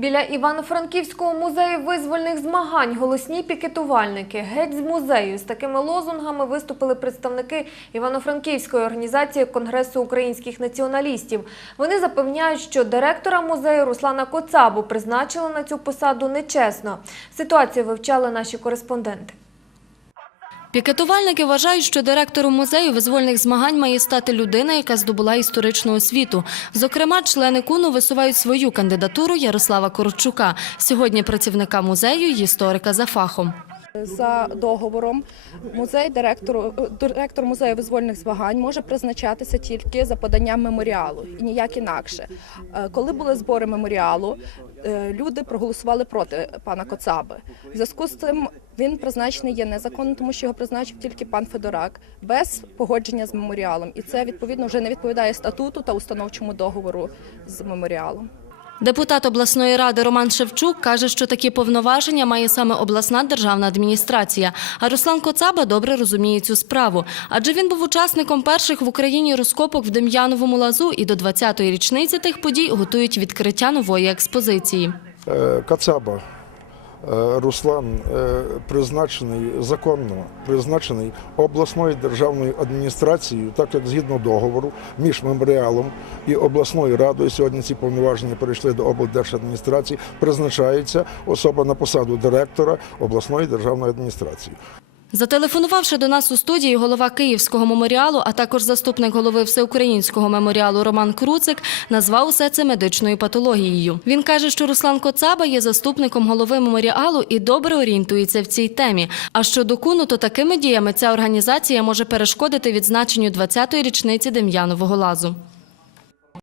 Біля Івано-Франківського музею визвольних змагань голосні пікетувальники. Геть з музею з такими лозунгами виступили представники Івано-Франківської організації Конгресу українських націоналістів. Вони запевняють, що директора музею Руслана Коцабу призначили на цю посаду нечесно. Ситуацію вивчали наші кореспонденти. Пікетувальники вважають, що директором музею визвольних змагань має стати людина, яка здобула історичну освіту. Зокрема, члени КУНу висувають свою кандидатуру Ярослава Коротчука. Сьогодні працівника музею – історика за фахом. За договором музей директору директор музею визвольних змагань може призначатися тільки за поданням меморіалу і ніяк інакше. Е, Коли були збори меморіалу, люди проголосували проти пана Коцаби. В зв'язку з цим він призначений є незаконно, тому що його призначив тільки пан Федорак без погодження з меморіалом. І це відповідно вже не відповідає статуту та установчому договору з меморіалом. Депутат обласної ради Роман Шевчук каже, що такі повноваження має саме обласна державна адміністрація. А Руслан Коцаба добре розуміє цю справу, адже він був учасником перших в Україні розкопок в Дем'яновому лазу і до 20-ї річниці тих подій готують відкриття нової експозиції. Е, Кацаба Руслан е, призначений законно призначений обласною державною адміністрацією, так як згідно договору між меморіалом і обласною радою. Сьогодні ці повноваження перейшли до облдержадміністрації. Призначається особа на посаду директора обласної державної адміністрації. Зателефонувавши до нас у студії голова Київського меморіалу, а також заступник голови Всеукраїнського меморіалу Роман Круцик, назвав усе це медичною патологією. Він каже, що Руслан Коцаба є заступником голови меморіалу і добре орієнтується в цій темі. А щодо куну, то такими діями ця організація може перешкодити відзначенню 20-ї річниці Дем'янового лазу.